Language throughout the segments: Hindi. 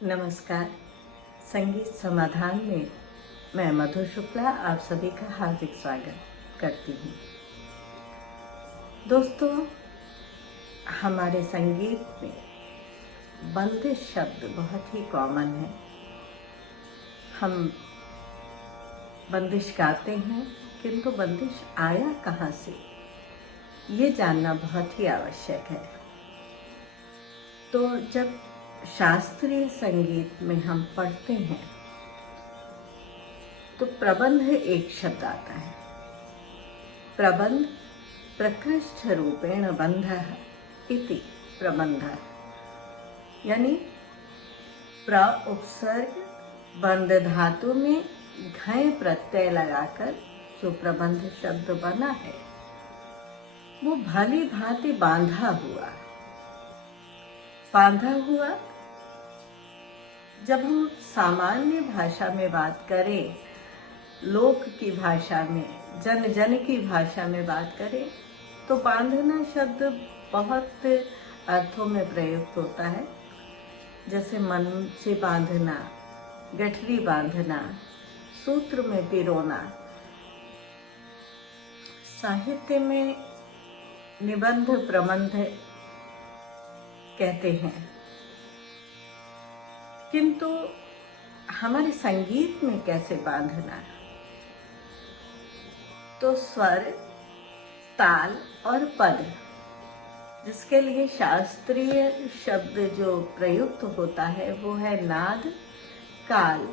नमस्कार। संगीत समाधान में मैं मधु शुक्ला आप सभी का हार्दिक स्वागत करती हूँ। दोस्तों, हमारे संगीत में बंदिश शब्द बहुत ही कॉमन है। हम बंदिश गाते हैं, किंतु बंदिश आया कहाँ से, ये जानना बहुत ही आवश्यक है। तो जब शास्त्रीय संगीत में हम पढ़ते हैं तो प्रबंध एक शब्द आता है। प्रबंध प्रकृष्ट रूपेण बंधः इति प्रबंधः, यानी प्र उपसर्ग बंध धातु में घय प्रत्यय लगाकर जो प्रबंध शब्द बना है वो भली भांति बांधा हुआ। जब हम सामान्य भाषा में बात करें, लोक की भाषा में, जन जन की भाषा में बात करें, तो बांधना शब्द बहुत अर्थों में प्रयुक्त होता है। जैसे मन से बांधना, गठरी बांधना, सूत्र में पिरोना। साहित्य में निबंध प्रबंध कहते हैं, किंतु हमारे संगीत में कैसे बांधना? तो स्वर, ताल और पद, जिसके लिए शास्त्रीय शब्द जो प्रयुक्त होता है वो है नाद, काल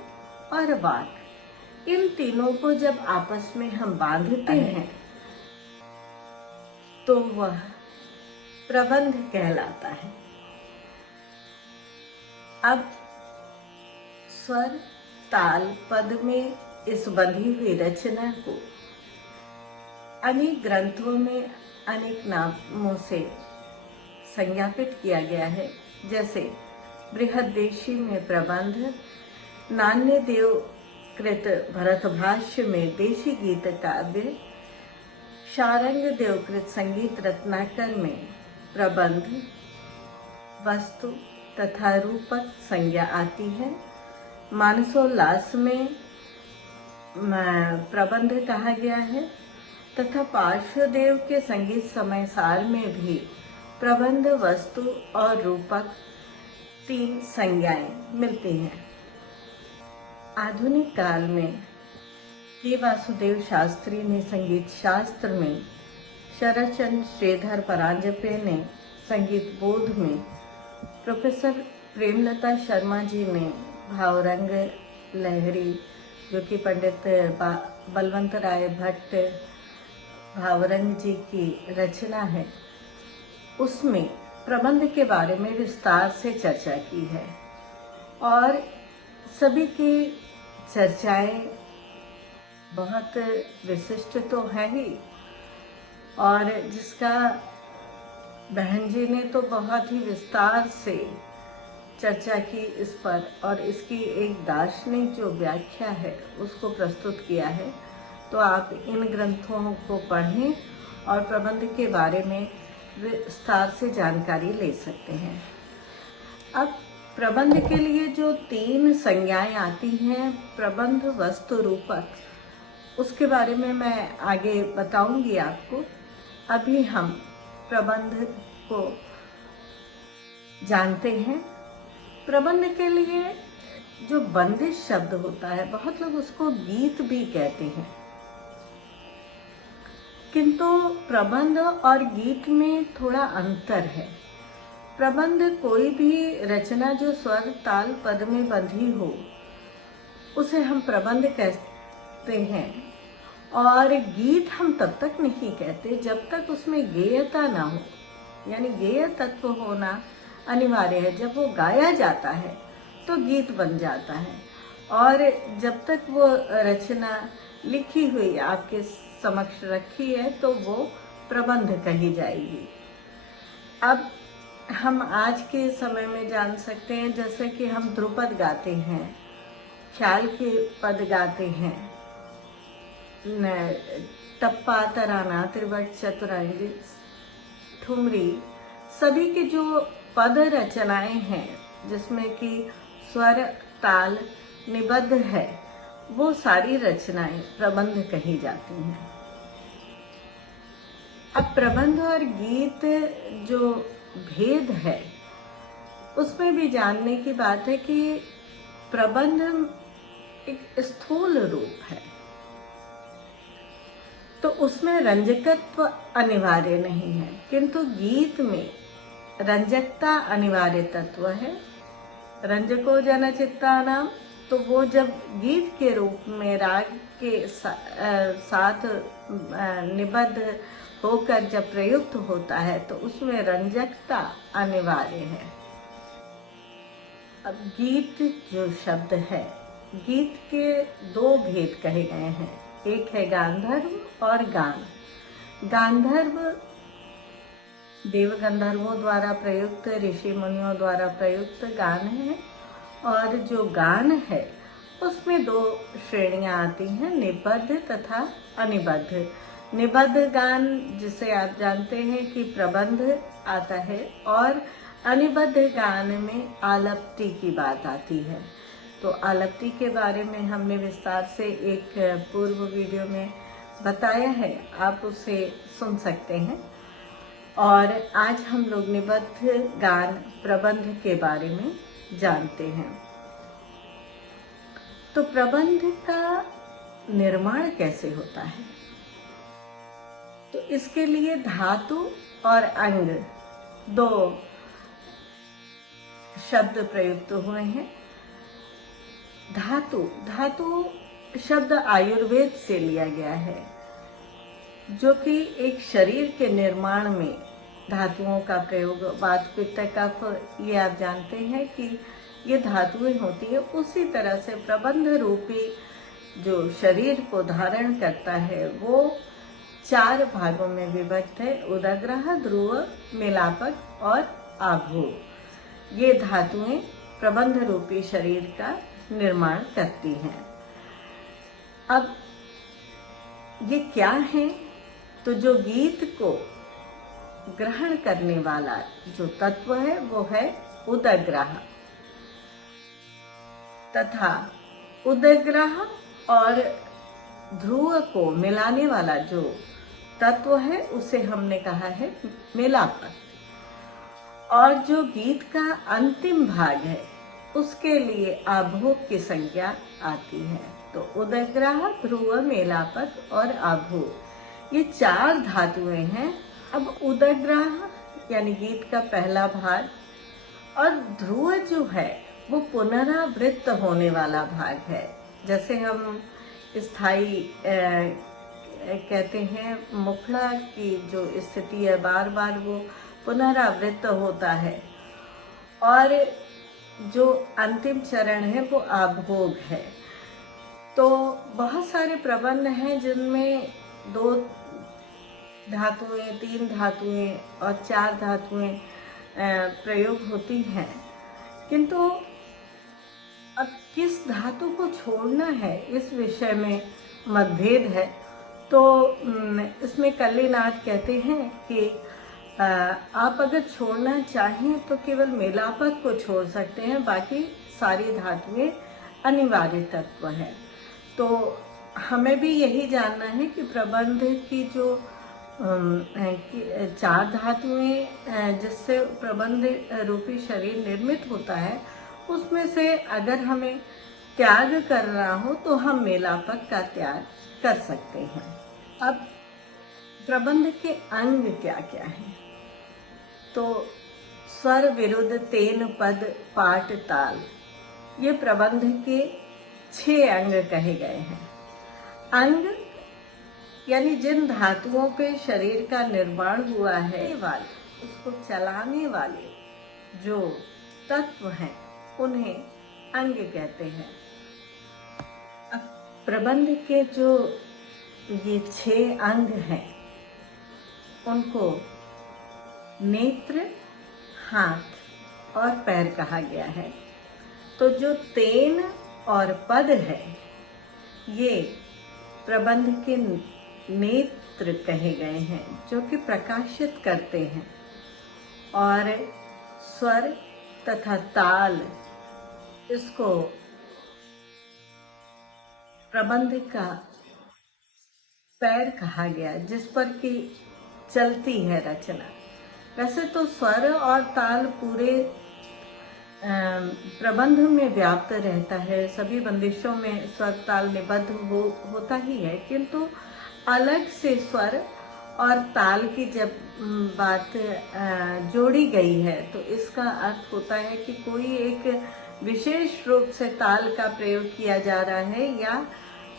और वाक। इन तीनों को जब आपस में हम बांधते हैं तो वह प्रबंध कहलाता है। अब स्वर, ताल, पद में इस बंधी हुई रचना को अनेक ग्रंथों में अनेक नामों से संज्ञापित किया गया है। जैसे बृहद्देशी में प्रबंध, नान्यदेव कृत भरतभाष्य में देशी गीत काव्य, शारंग देवकृत संगीत रत्नाकर में प्रबंध, वस्तु तथा रूपक संज्ञा आती है। मानसोल्लास में प्रबंध कहा गया है तथा पार्श्वदेव के संगीत समय सार में भी प्रबंध, वस्तु और रूपक 3 संज्ञाएं मिलती हैं। आधुनिक काल में के वासुदेव शास्त्री ने संगीत शास्त्र में, शरदचंद्र श्रीधर परांजपे ने संगीत बोध में, प्रोफेसर प्रेमलता शर्मा जी ने भावरंग लहरी, जो कि पंडित बलवंत राय भट्ट भावरंग जी की रचना है, उसमें प्रबंध के बारे में विस्तार से चर्चा की है। और सभी की चर्चाएं बहुत विशिष्ट तो है ही, और जिसका बहन जी ने तो बहुत ही विस्तार से चर्चा की इस पर, और इसकी एक दार्शनिक जो व्याख्या है उसको प्रस्तुत किया है। तो आप इन ग्रंथों को पढ़ें और प्रबंध के बारे में विस्तार से जानकारी ले सकते हैं। अब प्रबंध के लिए जो 3 संज्ञाएं आती हैं, प्रबंध, वस्तु, रूपक, उसके बारे में मैं आगे बताऊंगी आपको। अभी हम प्रबंध को जानते हैं। प्रबंध के लिए जो बंदिश शब्द होता है, बहुत लोग उसको गीत भी कहते हैं, किंतु प्रबंध और गीत में थोड़ा अंतर है। प्रबंध कोई भी रचना जो स्वर, ताल, पद में बंधी हो उसे हम प्रबंध कहते हैं। और गीत हम तब तक नहीं कहते जब तक उसमें गेयता ना हो, यानी गेय तत्व होना अनिवार्य है। जब वो गाया जाता है तो गीत बन जाता है, और जब तक वो रचना लिखी हुई आपके समक्ष रखी है तो वो प्रबंध कही जाएगी। अब हम आज के समय में जान सकते हैं, जैसे कि हम ध्रुपद गाते हैं, ख्याल के पद गाते हैं, टप्पा, तराना, त्रिवट, चतुरंग, ठुमरी, सभी की जो पद रचनाएं हैं जिसमें कि स्वर, ताल, निबद्ध है, वो सारी रचनाएं प्रबंध कही जाती हैं। अब प्रबंध और गीत जो भेद है उसमें भी जानने की बात है कि प्रबंध एक स्थूल रूप है, तो उसमें रंजकत्व अनिवार्य नहीं है, किंतु गीत में रंजकता अनिवार्य तत्व है। रंजको जन चित्तानाम, तो वो जब गीत के रूप में राग के साथ निबद्ध होकर जब प्रयुक्त होता है तो उसमें रंजकता अनिवार्य है। अब गीत जो शब्द है, गीत के दो भेद कहे गए हैं, एक है गांधर्व और गान। गांधर्व देव गंधर्वों द्वारा प्रयुक्त, ऋषि मुनियों द्वारा प्रयुक्त गान है, और जो गान है उसमें दो श्रेणियां आती हैं, निबद्ध तथा अनिबद्ध। निबद्ध गान जिसे आप जानते हैं कि प्रबंध आता है, और अनिबद्ध गान में आलप्ति की बात आती है। तो आलप्ति के बारे में हमने विस्तार से एक पूर्व वीडियो में बताया है, आप उसे सुन सकते हैं। और आज हम लोग निबद्ध गान प्रबंध के बारे में जानते हैं। तो प्रबंध का निर्माण कैसे होता है? तो इसके लिए धातु और अंग दो शब्द प्रयुक्त हुए हैं। धातु शब्द आयुर्वेद से लिया गया है, जो कि एक शरीर के निर्माण में धातुओं का प्रयोग, वात, पित्त, कफ, ये आप जानते हैं कि ये धातुएं होती है। उसी तरह से प्रबंध रूपी जो शरीर को धारण करता है वो 4 भागों में विभक्त है, उदग्रह, ध्रुव, मेलापक और आभूव। ये धातुएं प्रबंध रूपी शरीर का निर्माण करती हैं। अब ये क्या है? तो जो गीत को ग्रहण करने वाला जो तत्व है वो है उदग्रह, तथा उदग्रह और ध्रुव को मिलाने वाला जो तत्व है उसे हमने कहा है मेलापक। और जो गीत का अंतिम भाग है उसके लिए आभोग की संज्ञा आती है। तो उदग्रह, ध्रुव, मेलापक और आभोग, ये 4 धातुएं हैं। अब उदग्रह यानी गीत का पहला भाग, और ध्रुव जो है वो पुनरावृत्त होने वाला भाग है। जैसे हम स्थाई कहते हैं, मुखड़ा की जो स्थिति है बार बार वो पुनरावृत्त होता है। और जो अंतिम चरण है वो आभोग है। तो बहुत सारे प्रबंध हैं जिनमें 2 धातुएं, 3 धातुएं और 4 धातुएं प्रयोग होती हैं, किंतु अब किस धातु को छोड़ना है इस विषय में मतभेद है। तो इसमें कल्लीनाथ कहते हैं कि आप अगर छोड़ना चाहें तो केवल मेलापक को छोड़ सकते हैं, बाकी सारी धातुएं अनिवार्य तत्व हैं। तो हमें भी यही जानना है कि प्रबंध की जो 4 धातुएं जिससे प्रबंध रूपी शरीर निर्मित होता है, उसमें से अगर हमें त्याग करना हो तो हम मेलापक का त्याग कर सकते हैं। अब प्रबंध के अंग क्या क्या हैं? तो स्वर, विरुद्ध, तेन, पद, पाठ, ताल, ये प्रबंध के 6 अंग कहे गए हैं। अंग यानी जिन धातुओं पे शरीर का निर्माण हुआ है, उसको चलाने वाले जो तत्व हैं उन्हें अंग कहते हैं। अब प्रबंध के जो ये 6 अंग हैं उनको नेत्र, हाथ और पैर कहा गया है। तो जो तेन और पद है ये प्रबंध के नेत्र कहे गए हैं, जो कि प्रकाशित करते हैं। और स्वर तथा ताल इसको प्रबंध का पैर कहा गया, जिस पर कि चलती है रचना। वैसे तो स्वर और ताल पूरे प्रबंध में व्याप्त रहता है, सभी बंदिशों में स्वर ताल निबद्ध होता ही है, किंतु अलग से स्वर और ताल की जब बात जोड़ी गई है तो इसका अर्थ होता है कि कोई एक विशेष रूप से ताल का प्रयोग किया जा रहा है या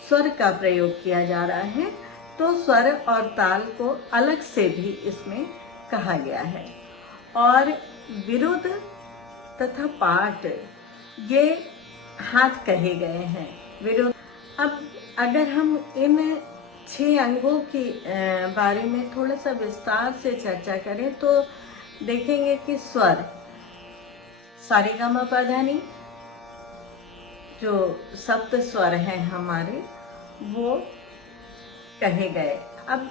स्वर का प्रयोग किया जा रहा है, तो स्वर और ताल को अलग से भी इसमें कहा गया है। और विरुद्ध तथा पाठ ये हाथ कहे गए हैं। विरुद्ध, अब अगर हम इन 6 अंगों के बारे में थोड़ा सा विस्तार से चर्चा करें तो देखेंगे कि स्वर सारेगामापाधानी जो सप्त स्वर हैं हमारे, वो कहे गए। अब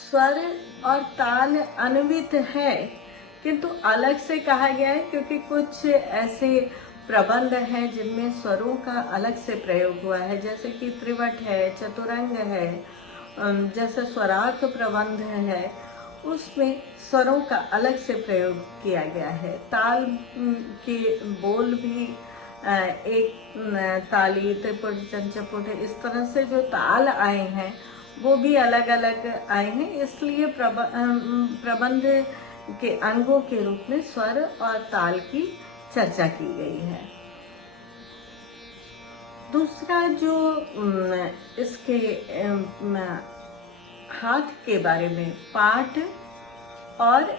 स्वर और ताल अन्वित है, किंतु अलग से कहा गया है, क्योंकि कुछ ऐसे प्रबंध हैं जिनमें स्वरों का अलग से प्रयोग हुआ है, जैसे कि त्रिवट है, चतुरंग है, जैसे स्वरार्थ प्रबंध है, उसमें स्वरों का अलग से प्रयोग किया गया है। ताल के बोल भी एक ताली, त्रिपुट, चंचपुट, इस तरह से जो ताल आए हैं वो भी अलग अलग आए हैं, इसलिए प्रबंध के अंगों के रूप में स्वर और ताल की चर्चा की गई है। दूसरा जो इसके हाथ के बारे में पाठ और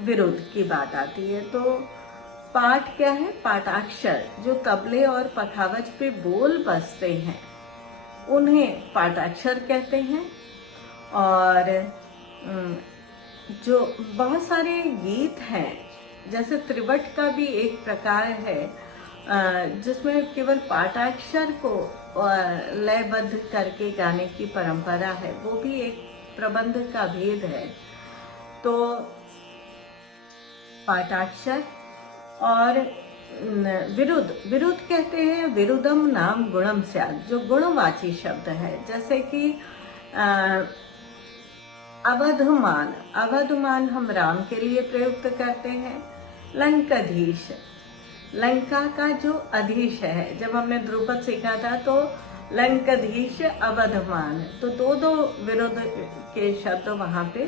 विरुद्ध की बात आती है, तो पाठ क्या है? पाठाक्षर जो तबले और पखावज पे बोल बजते हैं उन्हें पाठाक्षर कहते हैं। और जो बहुत सारे गीत हैं, जैसे त्रिवट का भी एक प्रकार है जिसमें केवल पाठाक्षर को लयबद्ध करके गाने की परंपरा है, वो भी एक प्रबंध का भेद है। तो पाठाक्षर और विरुद्ध कहते हैं विरुद्धम नाम गुणम स्यात्, जो गुणवाची शब्द है, जैसे कि अवधमान हम राम के लिए प्रयुक्त करते हैं। लंकाधीश, लंका का जो अधीश है, जब हमने ध्रुपद सीखा था तो लंकाधीश अवधमान, तो दो विरुद्ध के शब्द वहां पे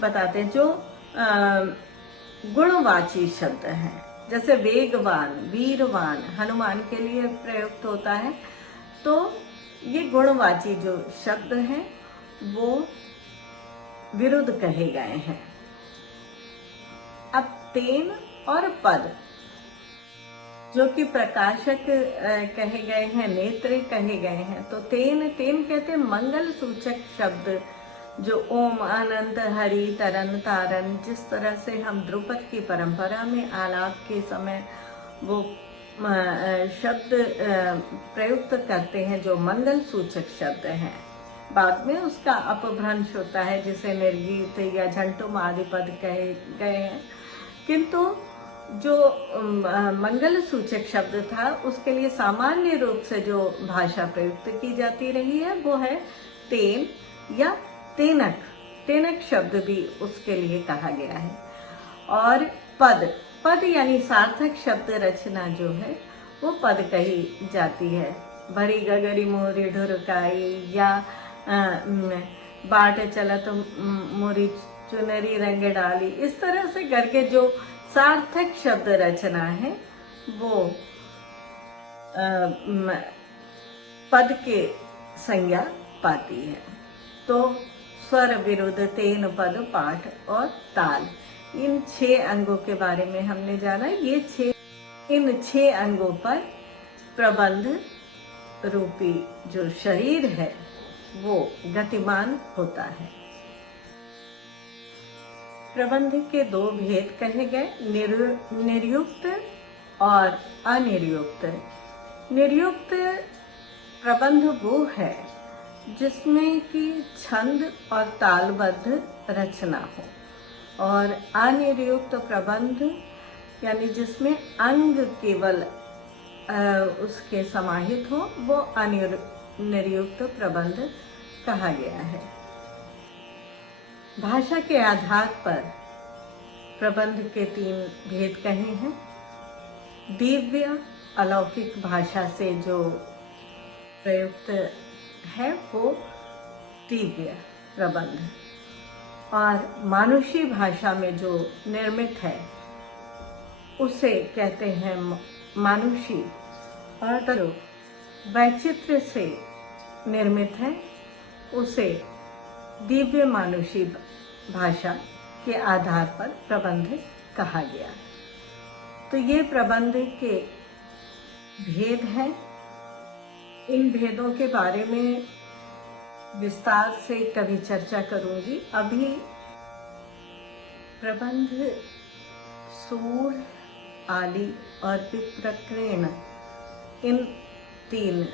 बताते हैं जो गुणवाची शब्द हैं। जैसे वेगवान, वीरवान हनुमान के लिए प्रयुक्त होता है, तो ये गुणवाची जो शब्द हैं वो विरुद्ध कहे गए हैं। अब तेन और पद जो कि प्रकाशक कहे गए हैं, नेत्र कहे गए हैं, तो तेन कहते हैं मंगल सूचक शब्द, जो ओम, अनंत, हरि, तरन, तारन, जिस तरह से हम ध्रुपद की परंपरा में आलाप के समय वो शब्द प्रयुक्त करते हैं जो मंगल सूचक शब्द हैं, बाद में उसका अपभ्रंश होता है जिसे निर्गीत या झंटुम आदि पद कहे गए हैं, किंतु जो मंगल सूचक शब्द था उसके लिए सामान्य रूप से जो भाषा प्रयुक्त की जाती रही है वो है तेन या तेनक शब्द भी उसके लिए कहा गया है। और पद यानी सार्थक शब्द रचना जो है वो पद कही जाती है। भरी गगरी मोरी ढुरकाई या बाट चलत मोरी चुनरी रंग डाली, इस तरह से करके जो सार्थक शब्द रचना है वो पद के संज्ञा पाती है। तो स्वर, विरुद्ध, तेन, पद, पाठ और ताल, इन 6 अंगों के बारे में हमने जाना। इन 6 अंगों पर प्रबंध रूपी जो शरीर है वो गतिमान होता है। प्रबंध के 2 भेद कहे गए, निर्युक्त और अनिर्युक्त। निर्युक्त प्रबंध वो है जिसमें कि छंद और तालबद्ध रचना हो, और अनिर्युक्त प्रबंध यानी जिसमें अंग केवल उसके समाहित हो वो अनिर्युक्त प्रबंध कहा गया है। भाषा के आधार पर प्रबंध के 3 भेद कहे हैं। दिव्य अलौकिक भाषा से जो प्रयुक्त है वो दिव्य प्रबंध, और मानुषी भाषा में जो निर्मित है उसे कहते हैं मानुषी, और जो वैचित्र्य से निर्मित है उसे दिव्य मानुषी भाषा के आधार पर प्रबंध कहा गया। तो ये प्रबंध के भेद हैं। इन भेदों के बारे में विस्तार से कभी चर्चा करूंगी। अभी प्रबंध सूढ़, आली और विप्रकृण इन 3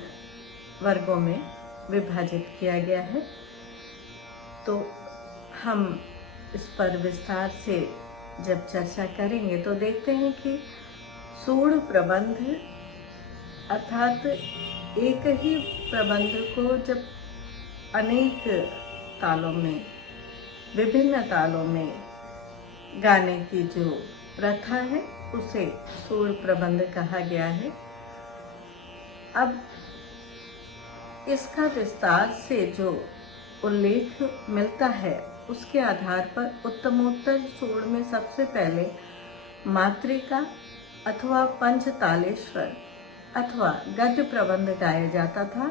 वर्गों में विभाजित किया गया है। तो हम इस पर विस्तार से जब चर्चा करेंगे तो देखते हैं कि सूढ़ प्रबंध अर्थात एक ही प्रबंध को जब अनेक तालों में, विभिन्न तालों में गाने की जो प्रथा है उसे सूढ़ प्रबंध कहा गया है। अब इसका विस्तार से जो उल्लेख मिलता है उसके आधार पर उत्तमोत्तर सूढ़ में सबसे पहले मातृका अथवा पंचतालेश्वर अथवा गद्य प्रबंध गाया जाता था।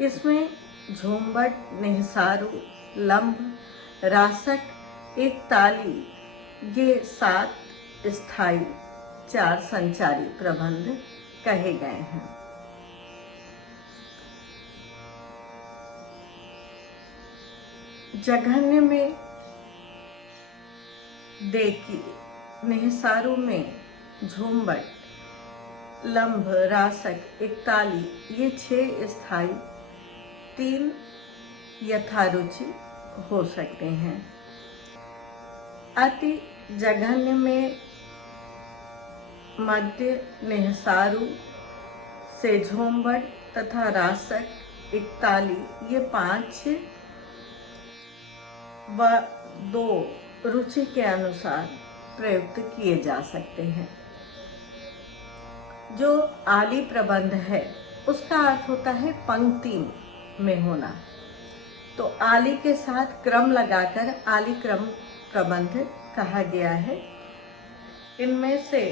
इसमें झूमबट, निहसारू, लंब, रासक, एक ताली, ये 7 स्थायी 4 संचारी प्रबंध कहे गए हैं। जघन्य में देखी, निहसारू में झूमबट, लंब, रासक, एकताली, ये 6 स्थायी, 3 यथारुचि हो सकते हैं। अति जघन्य में मध्य, निहसारू से झूमबट तथा रासक, एकताली, ये 5 व 2 रुचि के अनुसार प्रयुक्त किए जा सकते हैं। जो आली प्रबंध है उसका अर्थ होता है पंक्ति में होना। तो आली के साथ क्रम लगाकर आली क्रम प्रबंध कहा गया है। इनमें से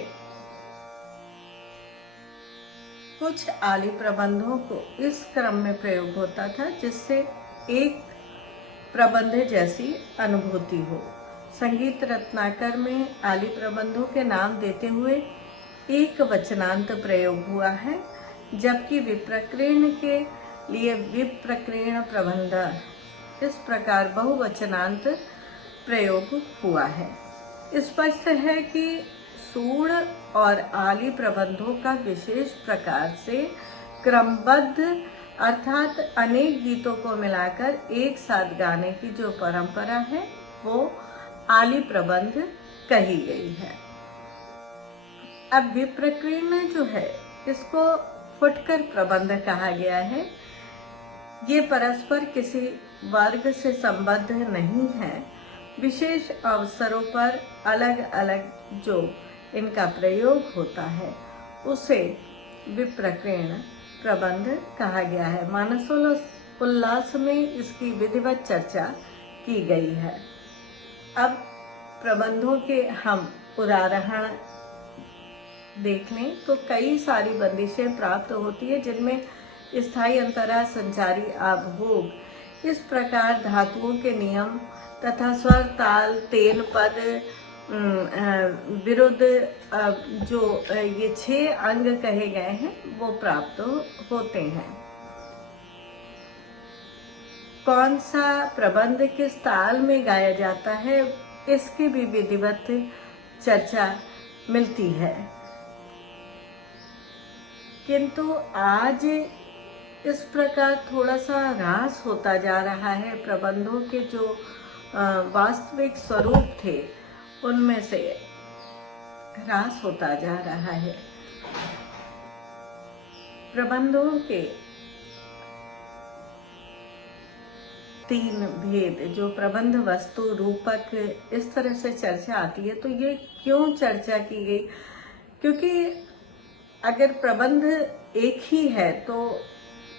कुछ आली प्रबंधों को इस क्रम में प्रयोग होता था जिससे एक प्रबंध जैसी अनुभूति हो। संगीत रत्नाकर में आली प्रबंधों के नाम देते हुए एक वचनांत प्रयोग हुआ है, जबकि विप्रकृण के लिए विप्रकृण प्रबंध इस प्रकार बहुवचनांत प्रयोग हुआ है। स्पष्ट है कि सूढ़ और आली प्रबंधों का विशेष प्रकार से क्रमबद्ध अर्थात अनेक गीतों को मिलाकर एक साथ गाने की जो परंपरा है वो आली प्रबंध कही गई है। अब विप्रकृण जो है इसको फुटकर प्रबंध कहा गया है। ये परस्पर किसी वर्ग से संबद्ध नहीं है। विशेष अवसरों पर अलग अलग जो इनका प्रयोग होता है उसे विप्रकृण प्रबंध कहा गया है। मानसोल्लास में इसकी विधिवत चर्चा की गई है। अब प्रबंधों के हम उदाहरण देख लें तो कई सारी बंदिशें प्राप्त होती है जिनमें स्थायी अंतरा, संचारी, आभोग, इस प्रकार धातुओं के नियम तथा स्वर, ताल, तेन, पद, विरुद्ध जो ये 6 अंग कहे गए हैं वो प्राप्त होते हैं। कौन सा प्रबंध किस ताल में गाया जाता है इसकी भी विधिवत चर्चा मिलती है, किंतु आज इस प्रकार थोड़ा सा ह्रास होता जा रहा है। प्रबंधों के जो वास्तविक स्वरूप थे उनमें से ह्रास होता जा रहा है। प्रबंधों के 3 भेद, जो प्रबंध, वस्तु, रूपक, इस तरह से चर्चा आती है, तो ये क्यों चर्चा की गई? क्योंकि अगर प्रबंध एक ही है तो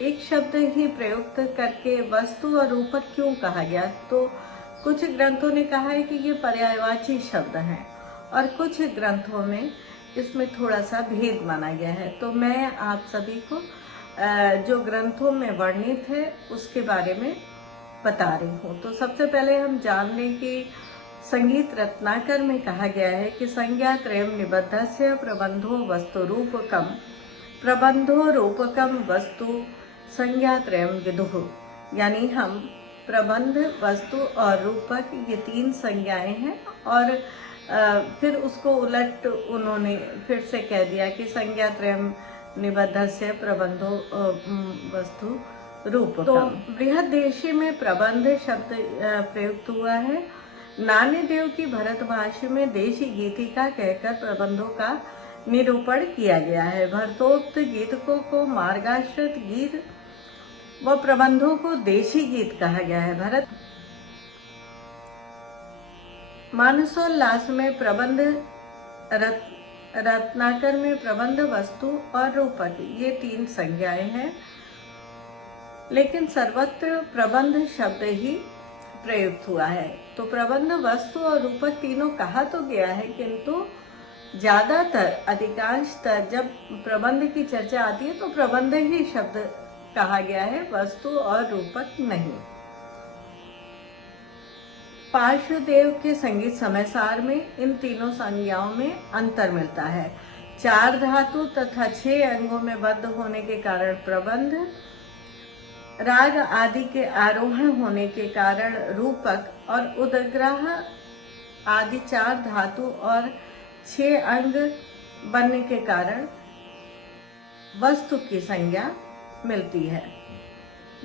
एक शब्द ही प्रयुक्त करके वस्तु और रूपक क्यों कहा गया? तो कुछ ग्रंथों ने कहा है कि ये पर्यायवाची शब्द हैं और कुछ ग्रंथों में इसमें थोड़ा सा भेद माना गया है। तो मैं आप सभी को जो ग्रंथों में वर्णित है उसके बारे में बता रही हूँ। तो सबसे पहले हम जान लें कि संगीत रत्नाकर में कहा गया है कि संज्ञा त्रयम निबद्धस्य प्रबंधो वस्तु रूपकम, प्रबंधो रूपकम वस्तु संज्ञा त्रयम विदुः। यानी हम प्रबंध, वस्तु और रूपक, ये 3 संज्ञाएं हैं। और फिर उसको उलट उन्होंने फिर से कह दिया कि संज्ञा त्रयम निबद्धस्य प्रबंधो वस्तु रूपकम। तो बृहदेशी में प्रबंध शब्द प्रयुक्त हुआ है। नान्यदेव की भरत भाष्य में देशी गीतिका कहकर प्रबंधों का निरूपण किया गया है। भरतोक्त गीतकों को मार्गाश्रित गीत व प्रबंधों को देशी गीत कहा गया है। भरत मानसोल्लास में प्रबंध, रत्नाकर में प्रबंध, वस्तु और रूपक, ये 3 संज्ञाएं हैं। लेकिन सर्वत्र प्रबंध शब्द ही प्रयुक्त हुआ है। तो प्रबंध, वस्तु और रूपक तीनों कहा तो गया है, किंतु ज्यादातर, अधिकांशतर जब प्रबंध की चर्चा आती है तो प्रबंध ही शब्द कहा गया है, वस्तु और रूपक नहीं। पार्श्वदेव के संगीत समयसार में इन तीनों संज्ञाओं में अंतर मिलता है। 4 धातु तथा 6 अंगों में बद्ध होने के कारण प्रबंध, राग आदि के आरोहण होने के कारण रूपक और उदग्राह आदि 4 धातु और 6 अंग बनने के कारण वस्तु की संज्ञा मिलती है।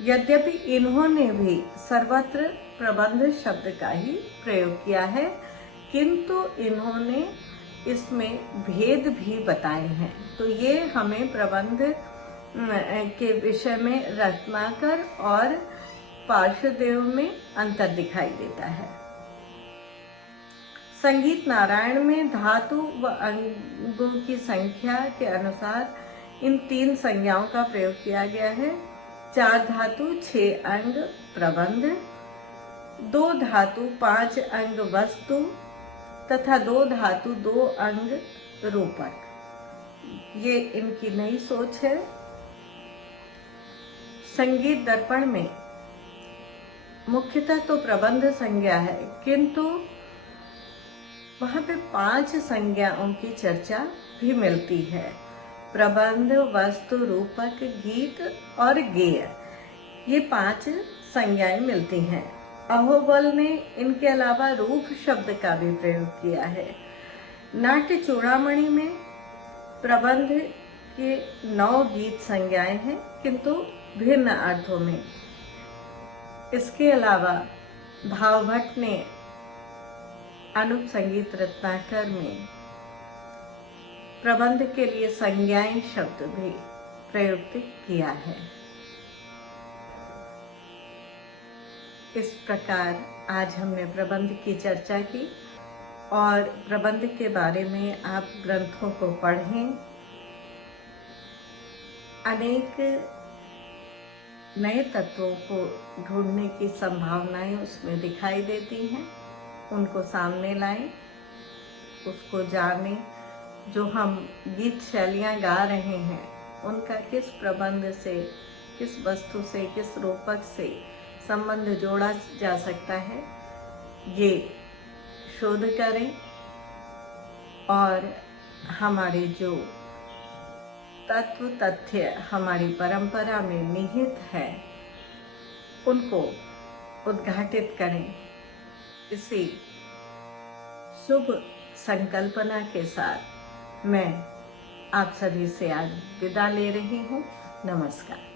यद्यपि इन्होंने भी सर्वत्र प्रबंध शब्द का ही प्रयोग किया है, किंतु इन्होंने इसमें भेद भी बताए हैं। तो ये हमें प्रबंध के विषय में रत्नाकर और पार्श्वदेव में अंतर दिखाई देता है। संगीत नारायण में धातु व अंगों की संख्या के अनुसार इन 3 संज्ञाओं का प्रयोग किया गया है। 4 धातु 6 अंग प्रबंध, 2 धातु 5 अंग वस्तु तथा 2 धातु 2 अंग रूपक। ये इनकी नई सोच है। संगीत दर्पण में मुख्यतः तो प्रबंध संज्ञा है, किंतु वहां पे 5 संज्ञाओं की चर्चा भी मिलती है। प्रबंध, वस्तु, रूपक, गीत और गेय, ये 5 संज्ञाएं मिलती हैं। अहोबल ने इनके अलावा रूप शब्द का भी प्रयोग किया है। नाट्य चूड़ामणि में प्रबंध के 9 गीत संज्ञाएं हैं, किंतु भिन्न अर्थों में। इसके अलावा भावभट्ट ने अनुप संगीत रत्नाकर में प्रबंध के लिए संज्ञाएं शब्द भी प्रयुक्त किया है। इस प्रकार आज हमने प्रबंध की चर्चा की और प्रबंध के बारे में आप ग्रंथों को पढ़ें। अनेक नए तत्वों को ढूंढने की संभावनाएं उसमें दिखाई देती हैं, उनको सामने लाएं, उसको जानें। जो हम गीत शैलियाँ गा रहे हैं उनका किस प्रबंध से, किस वस्तु से, किस रूपक से संबंध जोड़ा जा सकता है, ये शोध करें और हमारे जो तत्व तथ्य हमारी परंपरा में निहित है उनको उद्घाटित करें। इसी शुभ संकल्पना के साथ मैं आप सभी से आज विदा ले रही हूँ। नमस्कार।